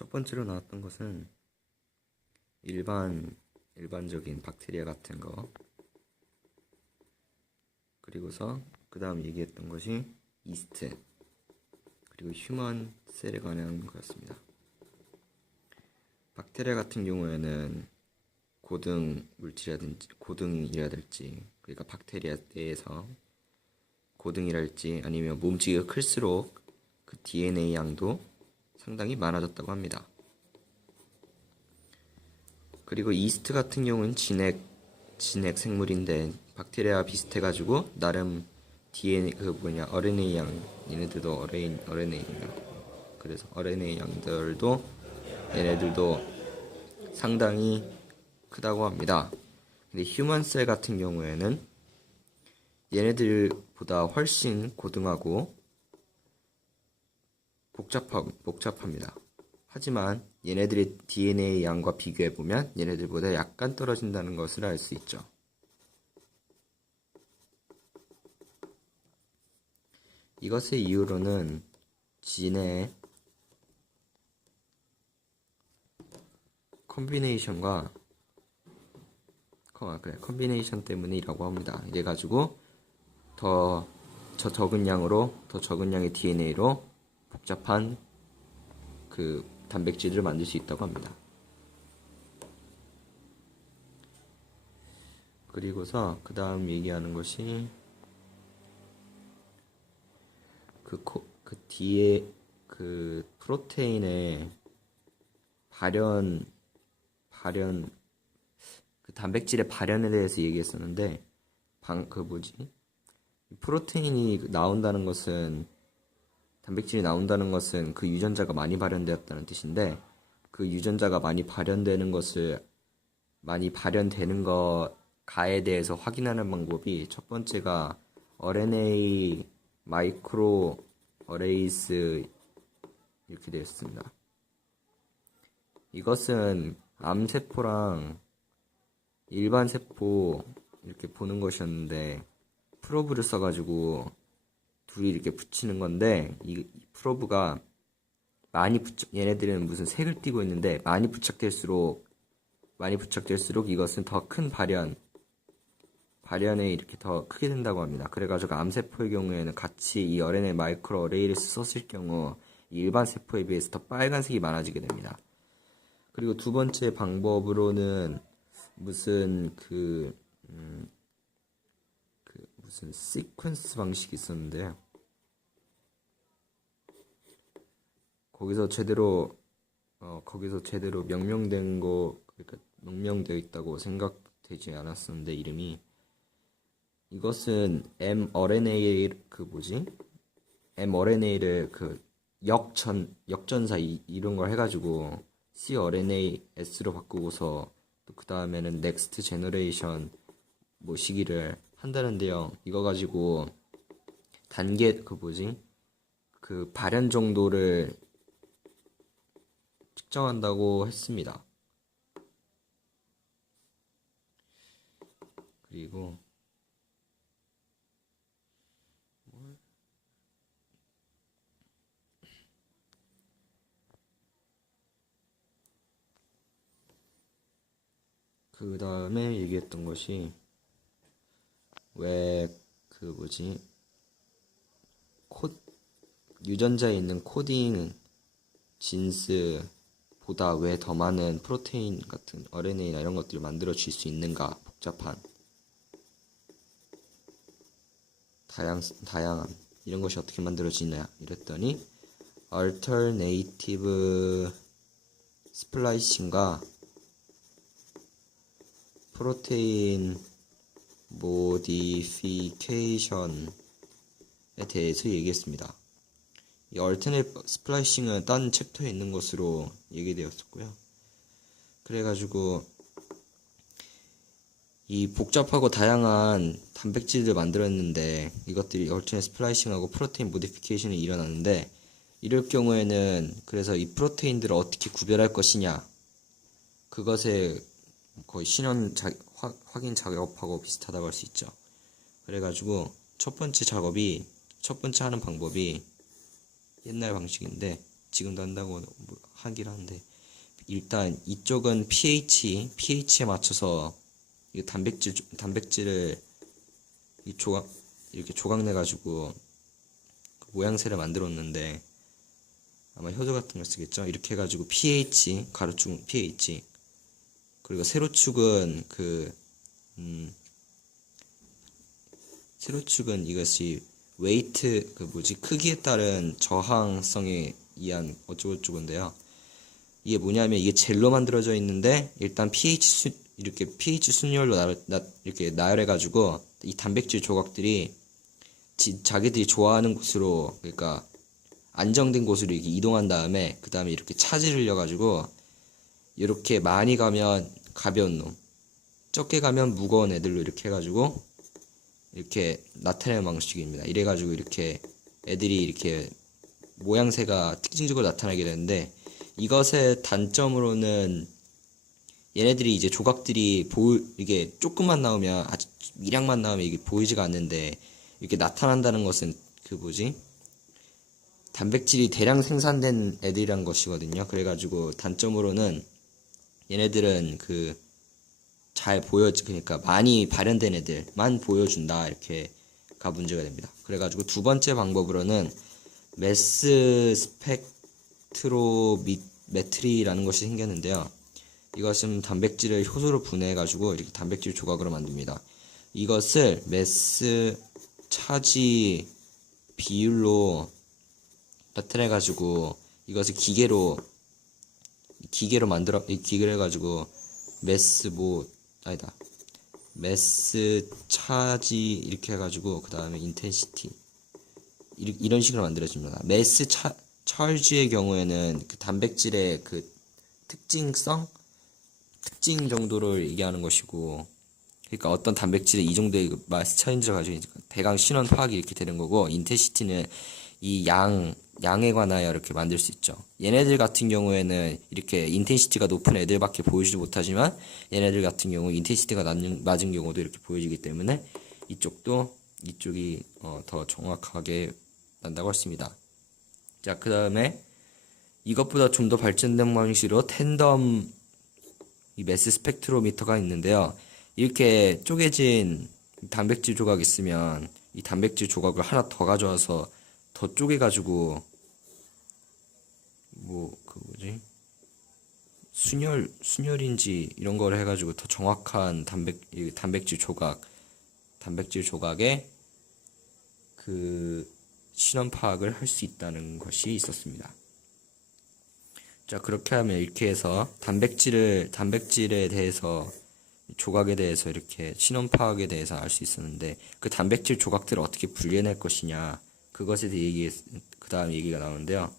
첫 번째로 나왔던 것은 일반적인 박테리아 같은 거, 그리고서 그 다음 얘기했던 것이 이스트, 그리고 휴먼 셀에 관한 거였습니다. 박테리아 같은 경우에는 고등 물질이라든지 고등이라든지, 그러니까 박테리아 내에서 고등이랄지 아니면 몸집이 클수록 그 DNA 양도 상당히 많아졌다고 합니다. 그리고 이스트 같은 경우는 진핵 생물인데 박테리아와 비슷해가지고 나름 DNA RNA 양, 얘네들도 RNA인가, 그래서 RNA 양들도 얘네들도 상당히 크다고 합니다. 근데 휴먼셀 같은 경우에는 얘네들보다 훨씬 고등하고 복잡합니다. 하지만 얘네들의 DNA 양과 비교해보면 얘네들보다 약간 떨어진다는 것을 알 수 있죠. 이것의 이유로는 진의 컨비네이션 때문이라고 합니다. 이래가지고 더 적은 양의 DNA로 복잡한 그 단백질을 만들 수 있다고 합니다. 그리고서 그 다음 얘기하는 것이 뒤에 그 프로테인의 그 단백질의 발현에 대해서 얘기했었는데, 단백질이 나온다는 것은 그 유전자가 많이 발현되었다는 뜻인데, 그 유전자가 많이 발현되는 거가에 대해서 확인하는 방법이, 첫 번째가 RNA 마이크로 어레이스 이렇게 되어 있습니다. 이것은 암세포랑 일반 세포 이렇게 보는 것이었는데, 프로브를 써가지고 둘이 이렇게 붙이는 건데, 이 프로브가 얘네들은 무슨 색을 띠고 있는데, 많이 부착될수록 이것은 더 큰 발현에 이렇게 더 크게 된다고 합니다. 그래가지고 암세포의 경우에는 같이 이 RNA 마이크로 어레이를 썼을 경우 일반 세포에 비해서 더 빨간색이 많아지게 됩니다. 그리고 두 번째 방법으로는 무슨 시퀀스 방식이 있었는데요. 거기서 제대로 명명되어 있다고 생각되지 않았었는데, 이름이, 이것은 mRNA를 역전사 이런 걸 해가지고 cRNA-S로 바꾸고서 또 그 다음에는 넥스트 제너레이션 시기를 한다는데요. 이거 가지고 그 발현 정도를 측정한다고 했습니다. 그리고 그 다음에 얘기했던 것이, 유전자에 있는 코딩 진스보다 왜 더 많은 프로테인 같은 RNA나 이런 것들을 만들어질 수 있는가, 복잡한 다양한 이런 것이 어떻게 만들어지냐 이랬더니, 얼터네이티브 스플라이싱과 프로테인 모디피케이션에 대해서 얘기했습니다. 이 얼터네이티브 스플라이싱은 딴 챕터에 있는 것으로 얘기되었었고요. 그래가지고 이 복잡하고 다양한 단백질을 만들었는데, 이것들이 얼터네이티브 스플라이싱하고 프로테인 모디피케이션이 일어나는데, 이럴 경우에는 그래서 이 프로테인들을 어떻게 구별할 것이냐, 그것에 거의 확인 작업하고 비슷하다고 할 수 있죠. 그래가지고 첫 번째 하는 방법이 옛날 방식인데, 지금도 한다고 하긴 하는데, 일단 이쪽은 pH에 맞춰서 이 단백질을 이 이렇게 조각 내가지고 그 모양새를 만들었는데, 아마 효소 같은 걸 쓰겠죠. 이렇게 해가지고 pH, 가로축 pH, 그리고 세로축은 세로축은 이것이 웨이트, 크기에 따른 저항성에 의한 어쩌고저쩌고인데요. 이게 뭐냐면, 이게 젤로 만들어져 있는데, 일단 이렇게 pH 순열로 이렇게 나열해가지고, 이 단백질 조각들이 자기들이 좋아하는 곳으로, 그러니까 안정된 곳으로 이렇게 이동한 다음에, 그 다음에 이렇게 차지를 흘려가지고, 이렇게 많이 가면 가벼운 놈, 적게 가면 무거운 애들로 이렇게 해가지고 이렇게 나타내는 방식입니다. 이래가지고 이렇게 애들이 이렇게 모양새가 특징적으로 나타나게 되는데, 이것의 단점으로는 얘네들이 이제 조각들이 이게 조금만 나오면, 아주 미량만 나오면 이게 보이지가 않는데, 이렇게 나타난다는 것은 단백질이 대량 생산된 애들이란 것이거든요. 그래가지고 단점으로는 얘네들은 그러니까 많이 발현된 애들만 보여준다, 이렇게가 문제가 됩니다. 그래가지고 두 번째 방법으로는 매스 스펙트로메트리라는 것이 생겼는데요. 이것은 단백질을 효소로 분해해가지고 이렇게 단백질 조각으로 만듭니다. 이것을 매스 차지 비율로 나타내가지고 이것을 기계로 해가지고 매스 차지 이렇게 해가지고, 그 다음에 인텐시티 이런 식으로 만들어집니다. 매스 찰지의 경우에는 그 단백질의 그 특징 정도를 얘기하는 것이고, 그러니까 어떤 단백질이 이 정도의 매스 차이인지를 가지고 대강 신원 파악이 이렇게 되는 거고, 인텐시티는 이 양에 관하여 이렇게 만들 수 있죠. 얘네들 같은 경우에는 이렇게 인텐시티가 높은 애들밖에 보여주지 못하지만, 얘네들 같은 경우 인텐시티가 낮은 경우도 이렇게 보여지기 때문에 이쪽이 더 정확하게 난다고 했습니다. 자, 그 다음에 이것보다 좀 더 발전된 방식으로 텐덤 이 매스 스펙트로미터가 있는데요. 이렇게 쪼개진 단백질 조각이 있으면 이 단백질 조각을 하나 더 가져와서 더 쪼개가지고 순열인지 이런 걸 해가지고 더 정확한 단백질 조각의 그 신원 파악을 할 수 있다는 것이 있었습니다. 자, 그렇게 하면 이렇게 해서 단백질에 대해서, 조각에 대해서 이렇게 신원 파악에 대해서 알 수 있었는데, 그 단백질 조각들을 어떻게 분리해낼 것이냐, 그것에 대해 그 다음 얘기가 나오는데요.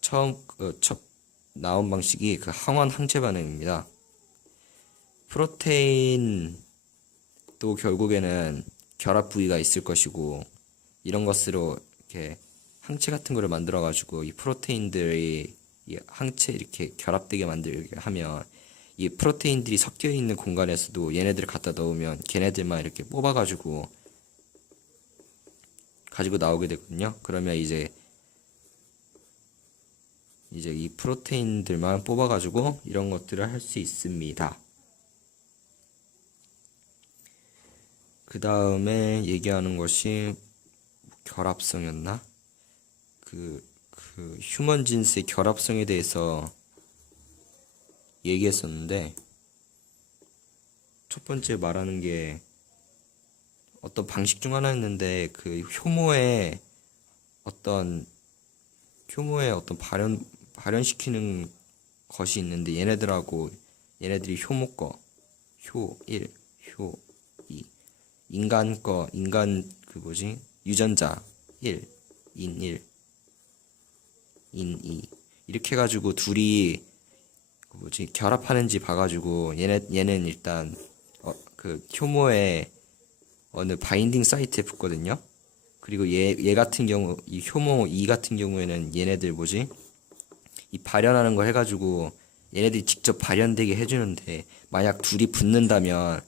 처음 나온 방식이 그 항원 항체 반응입니다. 프로테인도 결국에는 결합 부위가 있을 것이고, 이런 것으로 이렇게 항체 같은 거를 만들어 가지고 이 프로테인들이 이 항체 이렇게 결합되게 만들게 하면, 이 프로테인들이 섞여 있는 공간에서도 얘네들을 갖다 넣으면 걔네들만 이렇게 뽑아 가지고 나오게 되거든요. 그러면 이제 이 프로테인들만 뽑아 가지고 이런 것들을 할 수 있습니다. 그 다음에 얘기하는 것이 결합성이었나? 그 휴먼 진스의 결합성에 대해서 얘기했었는데, 첫 번째 말하는 게 어떤 방식 중 하나였는데, 그 효모의 어떤 발현시키는 것이 있는데, 얘네들이 효모 거, 효 1, 효 2, 인간 유전자 1, 인 1, 인 2 이렇게 해가지고 둘이 결합하는지 봐가지고, 얘는 일단 그 효모의 어느 바인딩 사이트에 붙거든요. 그리고 얘 같은 경우, 이 효모 2 같은 경우에는 얘네들 이 발현하는 거 해가지고 얘네들이 직접 발현되게 해주는데, 만약 둘이 붙는다면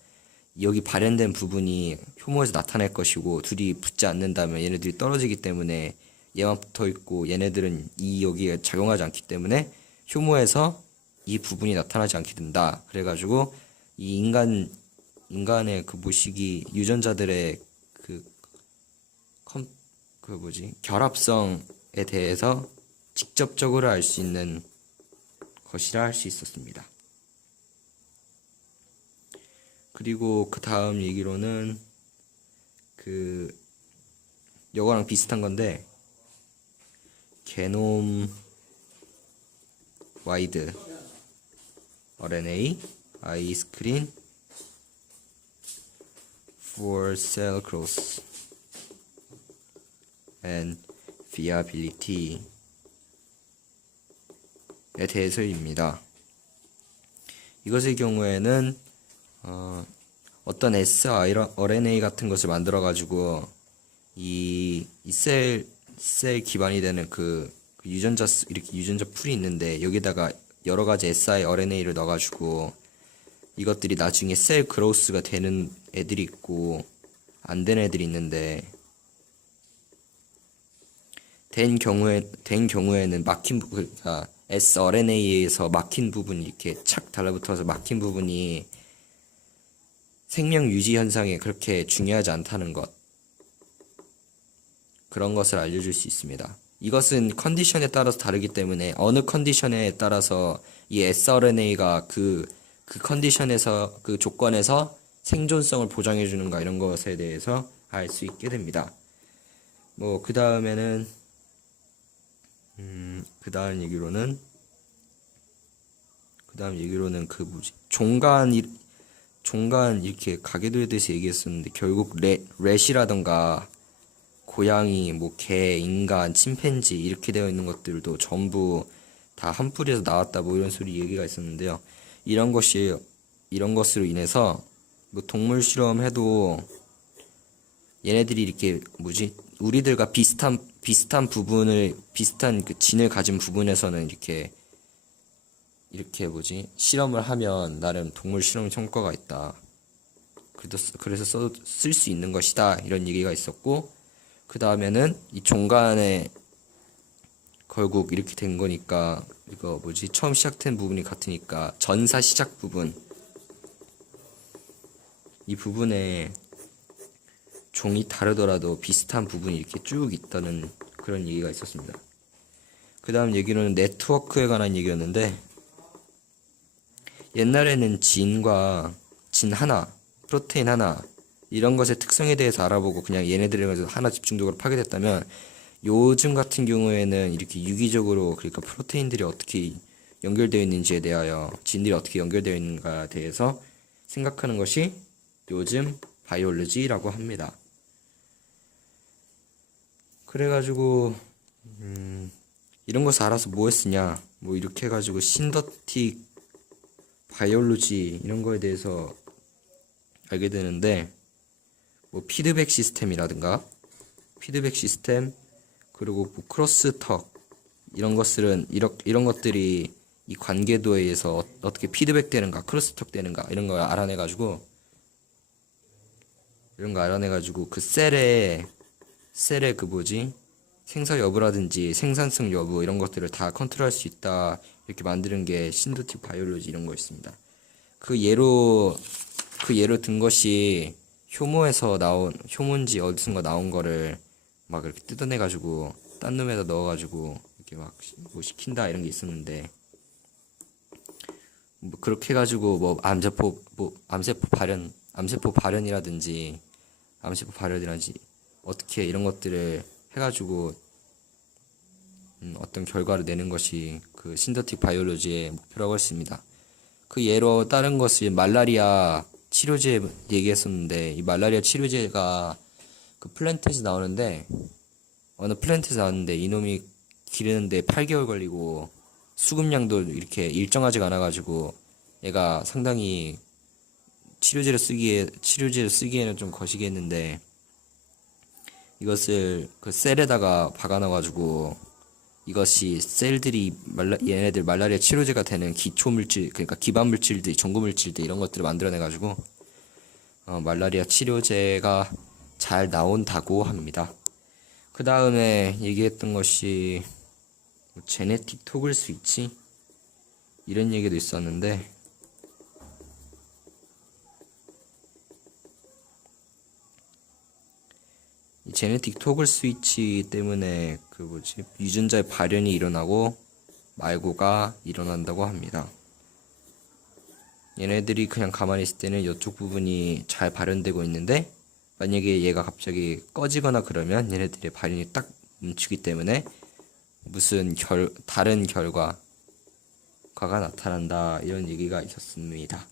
여기 발현된 부분이 효모에서 나타날 것이고, 둘이 붙지 않는다면 얘네들이 떨어지기 때문에 얘만 붙어 있고 얘네들은 이 여기에 작용하지 않기 때문에 효모에서 이 부분이 나타나지 않게 된다. 그래가지고 이 인간의 그 모식이 유전자들의 결합성에 대해서 직접적으로 알 수 있는 것이라 할 수 있었습니다. 그리고 그 다음 얘기로는 요거랑 비슷한 건데 게놈 와이드 RNA iScreen for cell growth and viability에 대해서입니다. 이것의 경우에는 어떤 sRNA 같은 것을 만들어 가지고 이 셀 기반이 되는 이렇게 유전자 풀이 있는데 여기다가 여러 가지 siRNA를 넣어 가지고 이것들이 나중에 셀 그로스가 되는 애들이 있고 안 되는 애들이 있는데 된 경우에는 sRNA에서 막힌 부분이 이렇게 착 달라붙어서 막힌 부분이 생명 유지 현상에 그렇게 중요하지 않다는 것, 그런 것을 알려줄 수 있습니다. 이것은 컨디션에 따라서 다르기 때문에 어느 컨디션에 따라서 이 sRNA가 그 컨디션에서 그 조건에서 생존성을 보장해 주는가 이런 것에 대해서 알 수 있게 됩니다. 그 다음에는 그 다음 얘기로는 종간 이렇게 가계도에 대해서 얘기했었는데 결국 렛이라던가 고양이, 개, 인간, 침팬지 이렇게 되어 있는 것들도 전부 다 한 뿌리에서 나왔다 이런 소리 얘기가 있었는데요. 이런 것으로 인해서 동물 실험해도 얘네들이 이렇게 우리들과 비슷한 그 진을 가진 부분에서는 이렇게 실험을 하면 나름 동물 실험 성과가 있다. 그래서 쓸 수 있는 것이다. 이런 얘기가 있었고, 그 다음에는 이 종간에 결국 이렇게 된 거니까 처음 시작된 부분이 같으니까 전사 시작 부분, 이 부분에 종이 다르더라도 비슷한 부분이 이렇게 쭉 있다는 그런 얘기가 있었습니다. 그 다음 얘기는 네트워크에 관한 얘기였는데, 옛날에는 진 하나, 프로테인 하나 이런 것의 특성에 대해서 알아보고 그냥 얘네들에 가지고 하나 집중적으로 파괴됐다면, 요즘 같은 경우에는 이렇게 유기적으로, 그러니까 프로테인들이 어떻게 연결되어 있는지에 대하여, 진들이 어떻게 연결되어 있는가에 대해서 생각하는 것이 요즘 바이올로지라고 합니다. 그래가지고 이런 것을 알아서 뭐 했으냐, 이렇게 해가지고 신더틱 바이올로지 이런 거에 대해서 알게 되는데, 피드백 시스템이라든가 그리고 크로스턱 이런 것들이 이 관계도에 의해서 어떻게 피드백 되는가, 크로스턱 되는가 이런 걸 알아내가지고 그 셀의 생사 여부라든지 생산성 여부 이런 것들을 다 컨트롤할 수 있다, 이렇게 만드는 게 신더틱 바이올로지 이런 거였습니다. 그 예로 든 것이 효모인지 어디선가 나온 거를 막 이렇게 뜯어내가지고 딴 놈에다 넣어가지고 이렇게 막 시킨다 이런 게 있었는데, 그렇게 해가지고 암세포 발현이라든지 어떻게 이런 것들을 해가지고 어떤 결과를 내는 것이 그 신더틱 바이올로지의 목표라고 했습니다. 그 예로 다른 것이 말라리아 치료제 얘기했었는데, 이 말라리아 치료제가 어느 플랜트에서 나왔는데 이놈이 기르는데 8개월 걸리고 수급량도 이렇게 일정하지가 않아가지고 얘가 상당히 치료제를 쓰기에는 좀 거시기했는데, 이것을 그 셀에다가 박아놔가지고 이것이 셀들이 얘네들 말라리아 치료제가 되는 기초물질, 그러니까 기반물질들, 전구물질들 이런 것들을 만들어내가지고 말라리아 치료제가 잘 나온다고 합니다. 그 다음에 얘기했던 것이 뭐 제네틱 토글 스위치 이런 얘기도 있었는데 이 제네틱 토글 스위치 때문에 유전자의 발현이 일어나고 말고가 일어난다고 합니다. 얘네들이 그냥 가만히 있을 때는 이쪽 부분이 잘 발현되고 있는데 만약에 얘가 갑자기 꺼지거나 그러면 얘네들의 발현이 딱 멈추기 때문에 무슨 다른 결과가 나타난다 이런 얘기가 있었습니다.